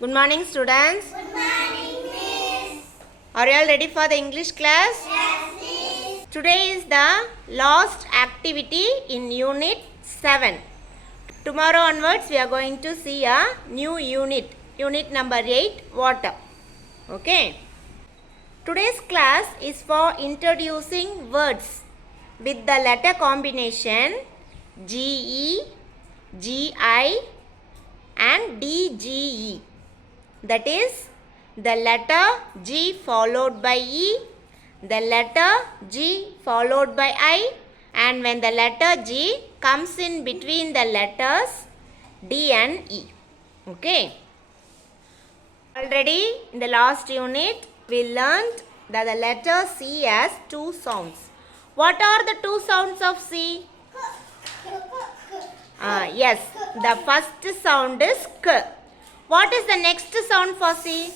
Good morning, students. Good morning, Miss. Are you all ready for the English class? Yes, Miss. Today is the last activity in Unit 7. Tomorrow onwards, we are going to see a new unit. Unit number 8, Water. Okay. Today's class is for introducing words with the letter combination GE, GI and DGE. That is the letter G followed by E, the letter G followed by I, and when the letter G comes in between the letters D and E. Okay. Already in the last unit we learned that the letter C has two sounds. What are the two sounds of C? Yes, the first sound is K. What is the next sound for C?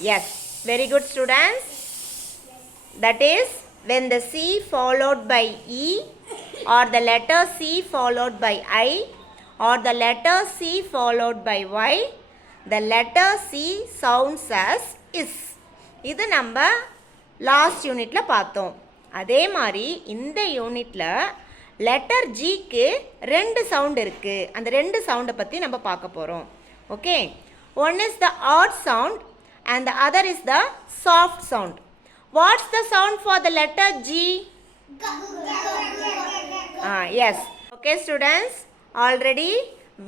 Yes, very good students. That is when the C followed by E or the letter C followed by I or the letter C followed by Y, the letter C sounds as is. இது நம்ம லாஸ்ட் யூனிட்டில் பார்த்தோம். அதே மாதிரி இந்த யூனிட்டில் லெட்டர் ஜிக்கு ரெண்டு சவுண்ட் இருக்குது. அந்த ரெண்டு சவுண்டை பற்றி நம்ம பார்க்க போகிறோம். Okay, one is the odd sound and the other is the soft sound. What's the sound for the letter G? Yes. Okay, students, already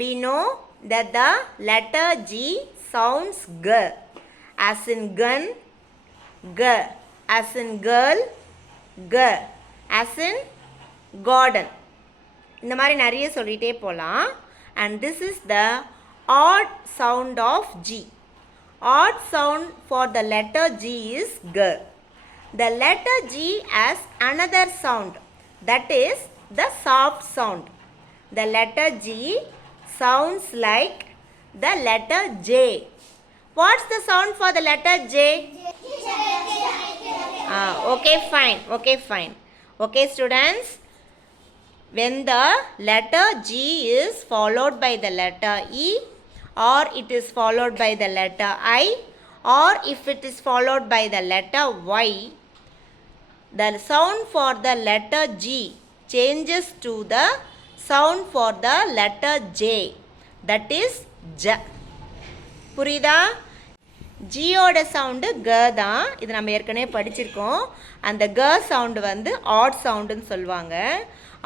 we know that the letter G sounds G, as in gun, G, as in girl, G, as in garden. இந்த மாதிரி நிறைய சொல்லிட்டே போகலாம். And this is the odd sound of G. Odd sound for the letter G is G. The letter G has another sound, that is the soft sound. The letter G sounds like the letter J. What's the sound for the letter J? Okay, fine. Okay, students. When the letter G is followed by the letter E, or it is followed by the letter I, or if it is followed by the letter Y, the sound for the letter G changes to the sound for the letter J, that is J. புரியுதா? ஜியோட சவுண்டு க தான். இது நம்ம ஏற்கனவே படிச்சிருக்கோம். அந்த க சவுண்டு வந்து ஆட் சவுண்டுன்னு சொல்லுவாங்க.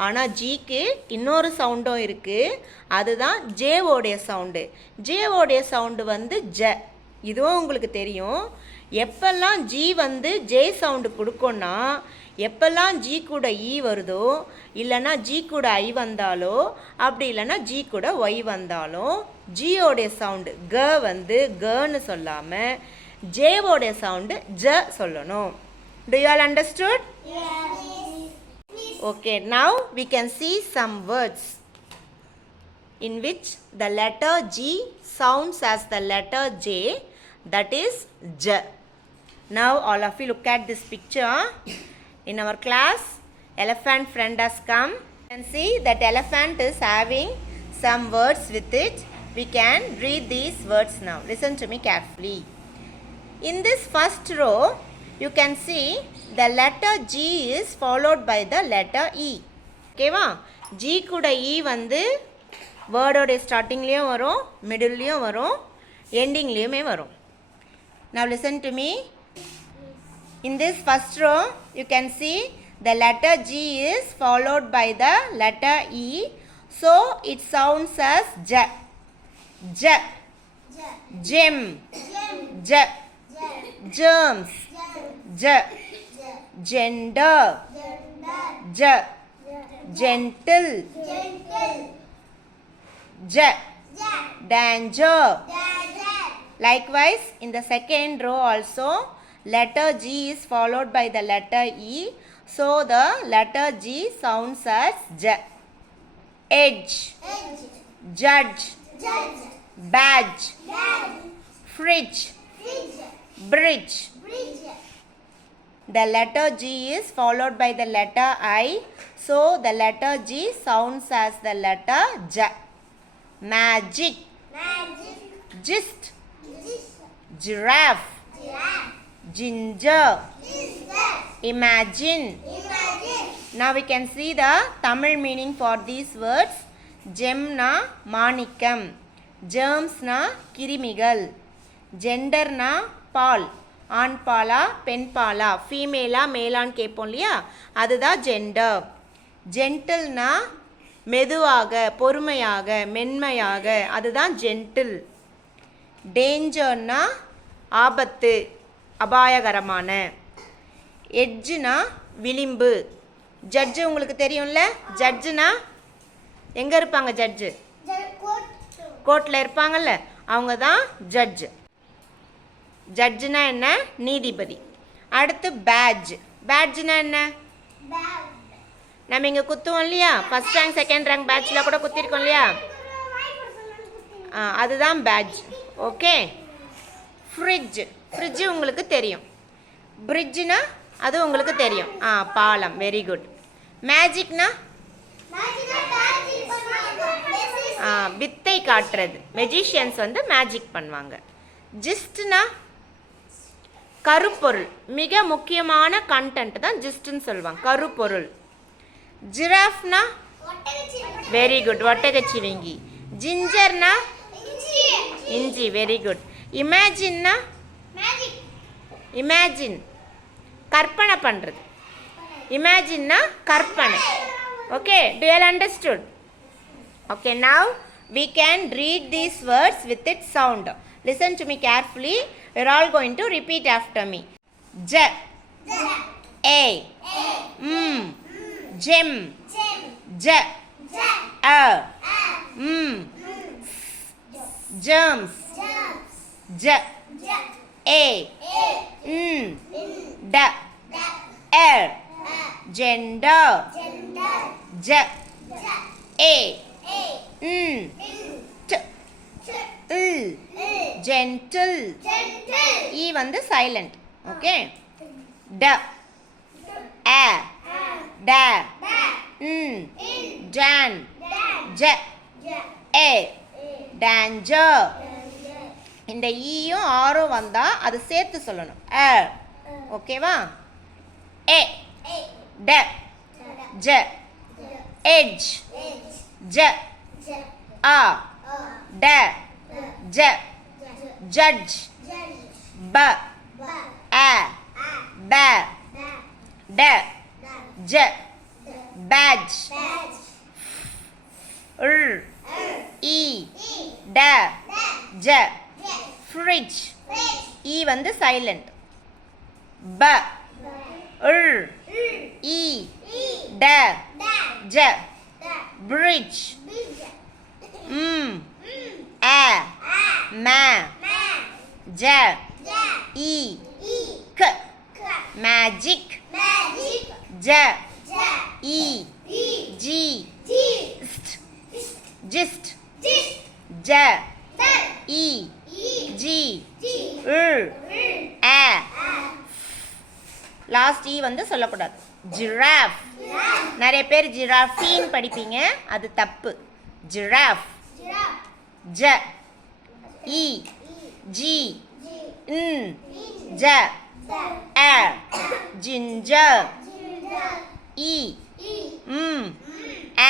ஆனால் ஜிக்கு இன்னொரு சவுண்டும் இருக்குது, அதுதான் ஜேவோடைய சவுண்டு. ஜேவோடைய சவுண்டு வந்து ஜ. இதுவும் உங்களுக்கு தெரியும். எப்பெல்லாம் ஜி வந்து ஜே சவுண்டு கொடுக்கோன்னா, எப்பெல்லாம் ஜி கூட இ வருதோ, இல்லைன்னா ஜி கூட ஐ வந்தாலோ, அப்படி இல்லைன்னா ஜி கூட ஒய் வந்தாலும் ஜியோடைய சவுண்டு க வந்து கன்னு சொல்லாமல் ஜேவோடைய சவுண்டு ஜ சொல்லணும். Do you all understood? Yes. Okay, now we can see some words in which the letter G sounds as the letter J, that is J. Now all of you look at this picture. In our class, elephant friend has come. You can see that elephant is having some words with it. We can read these words now. Listen to me carefully. In this first row, you can see the letter G is followed by the letter E. ஓகேவா? G கூட E வந்து வேர்டோடைய ஸ்டார்டிங்லேயும் வரும், மிடில்லையும் வரும், எண்டிங்லேயுமே வரும். Now listen to me. In this first row, you can see the letter G is followed by the letter E. So it sounds as J. J. Gem. J. Germs. J. Gender. J. Gentle. J. Danger. Likewise, in the second row also, letter G is followed by the letter E. So the letter G sounds as J. Edge. Judge. Badge. Fridge. Bridge. The letter G is followed by the letter I. So the letter G sounds as the letter J. Magic. Gist. Giraffe. Ginger. Imagine. Now we can see the Tamil meaning for these words. Gem na manikam. Germs na kirimigal. Gender na பால். ஆண் பாலா பெண் பாலா, ஃபீமேலா மேலான்னு கேட்போம் இல்லையா, அதுதான் ஜெண்டர். ஜென்டில்னா மெதுவாக, பொறுமையாக, மென்மையாக, அதுதான் ஜென்டில். டேஞ்சர்னா ஆபத்து, அபாயகரமான. எட்ஜுனா விளிம்பு. ஜட்ஜு உங்களுக்கு தெரியும்ல, ஜட்ஜுனா எங்கே இருப்பாங்க? ஜட்ஜு கோர்ட்டில் இருப்பாங்கல்ல, அவங்க தான் ஜட்ஜு. ஜட்ஜுனா என்ன? நீதிபதி. அடுத்து பேட்ஜ். பேட்ஜுனா என்ன? நம்ம இங்கே குத்துவோம் இல்லையா, ஃபஸ்ட் ரேங்க் செகண்ட் ரேங்க் பேட்சில் கூட குத்திருக்கோம் இல்லையா, அதுதான் பேட்ஜ். ஓகே. ஃப்ரிட்ஜ். ஃப்ரிட்ஜு உங்களுக்கு தெரியும். பிரிட்ஜுனா அது உங்களுக்கு தெரியும். பாலம். Very good. மேஜிக்னா வித்தை காட்டுறது. மெஜிஷியன்ஸ் வந்து மேஜிக் பண்ணுவாங்க. ஜிஸ்ட்னா கருப்பொருள். மிக முக்கியமான கண்டென்ட் தான் ஜிஸ்ட்னு சொல்லுவாங்க, கருப்பொருள். ஜிராஃப்னா வெரி குட், ஒட்டகச்சிவிங்கி. ஜிஞ்சர்னா இஞ்சி. Very good. இமேஜின்னா இமேஜின், கற்பனை பண்ணுறது. இமேஜின்னா கற்பனை. Okay, do you all understood? Okay, now we can read these words with its sound. Listen to me carefully. We're all going to repeat after me. J, A, Gem, J, A, Germs, J, A, D, R, Gender, J, A, gentle. E வந்து silent. Okay. D, A, da, jan, j, a, danger. இந்த ஈயும் ஆரும் வந்தா அது சேர்த்து சொல்லணும். ஓகேவா? A, d, j, edge, j, a, d, j, judge, b, a, b, d, j, badge, e, d, j, fridge. E வந்து silent. b, e, d, j, bridge. a, ma, j, e, k, magic, j, e, g, gist, j, e, g, a. Last E வந்து சொல்லக்கூடாது. ஜிராஃப். நிறைய பேர் ஜிராஃபின்னு படிப்பீங்க, அது தப்பு. ஜிராஃப். ஜ, இ, ஜி, ஜ, அ, ஜிஞ்சர், இ,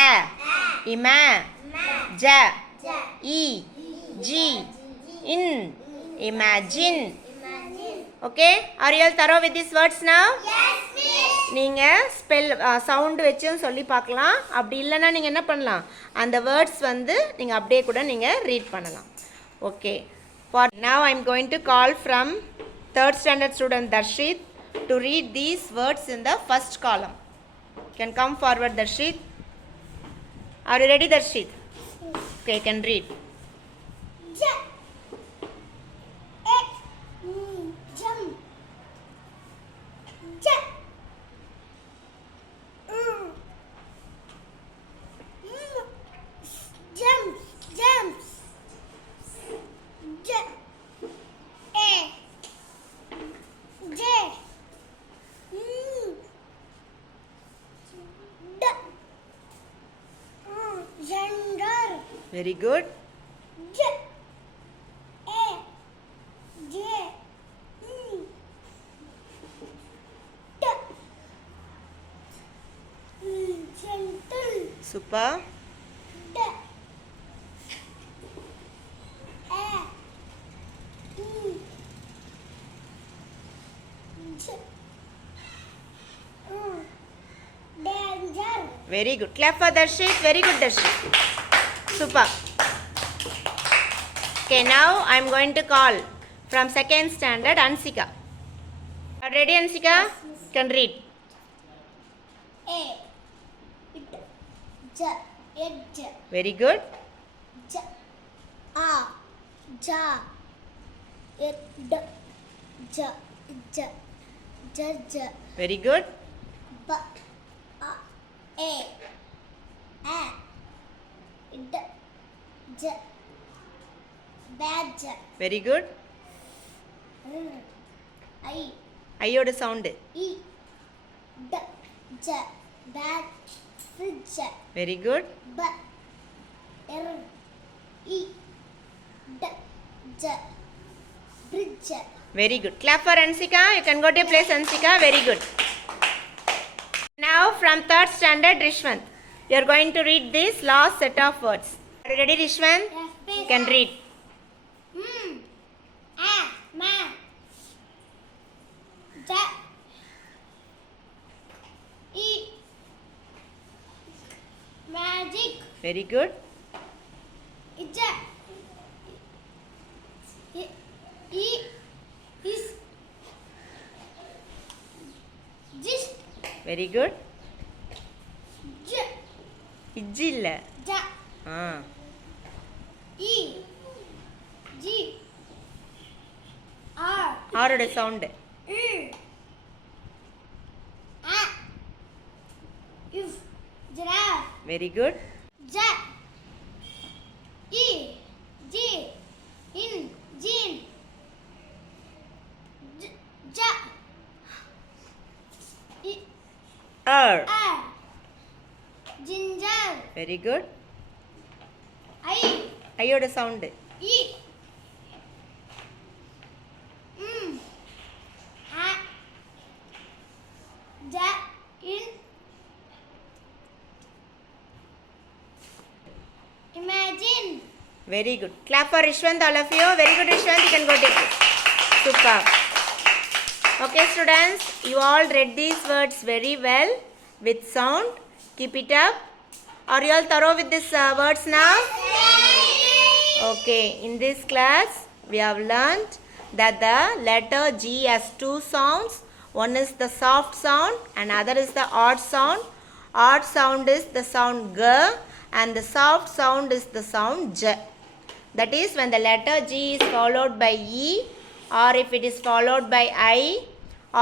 அ, இம, ஜ, இ, G, imagine. Okay, are you all thorough with these words now? Yes, miss. நீங்கள் ஸ்பெல் சவுண்டு வச்சும் சொல்லி பார்க்கலாம். அப்படி இல்லைன்னா நீங்கள் என்ன பண்ணலாம், அந்த வேர்ட்ஸ் வந்து நீங்கள் அப்படியே கூட நீங்கள் ரீட் பண்ணலாம். Okay, for now I am going to call from third standard student Darshith to read these words in the first column. Can come forward Darshith. Are you ready Darshith? Okay, can read. Very good. Super. D. A. E. J. Danger. Very good. Clap for Darshit. Very good, Darshit. Super. Okay, now I am going to call from second standard Ansika. Are ready, Ansika? Yes, miss. Can read. A. It. J. Edge. Very good. J. A. Ja. Ed. J. J. Judge. Very good. B. A. A. Id. J. Badge. Very good. I. ஐயோட sound. E. D. J. Bad. Fridge. Very good. B. R. E. D. J. Bridge. Very good. Clap for Ansika. You can go to your place, Ansika. Very good. Now from third standard Rishwant, you are going to read this last set of words. Are you ready, Rishwant? Yes, You can read. A. Ma. J. E. Magic. Very good. J. E. Is. Just. Very good. J. இஜ்ஜி இல்லை. J. ஆ. E. G. R. ஆரோட sound. A. If. Giraffe. Very good. J. E. G. In. Jean. J. E. R. A. Ginger. Very good. I. ஐயோட sound. E. A. J. In. Imagine. Very good. Clap for Rishwant, all of you. Very good, Rishwant. You can go take it. Super. Okay, students. You all read these words very well with sound. Keep it up. Are you all thorough with these words now? Okay. In this class, we have learnt that the letter G has two sounds. One is the soft sound and other is the odd sound. Odd sound is the sound G and the soft sound is the sound J. That is when the letter G is followed by E, or if it is followed by I,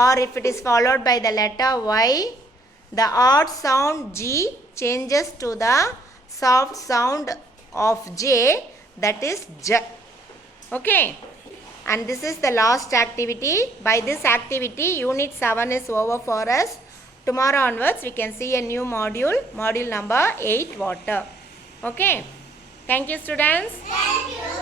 or if it is followed by the letter Y, the odd sound G changes to the soft sound of J, that is J. Okay. And this is the last activity. By this activity, Unit 7 is over for us. Tomorrow onwards, we can see a new module, module number 8, water. Okay. Thank you, students. Thank you.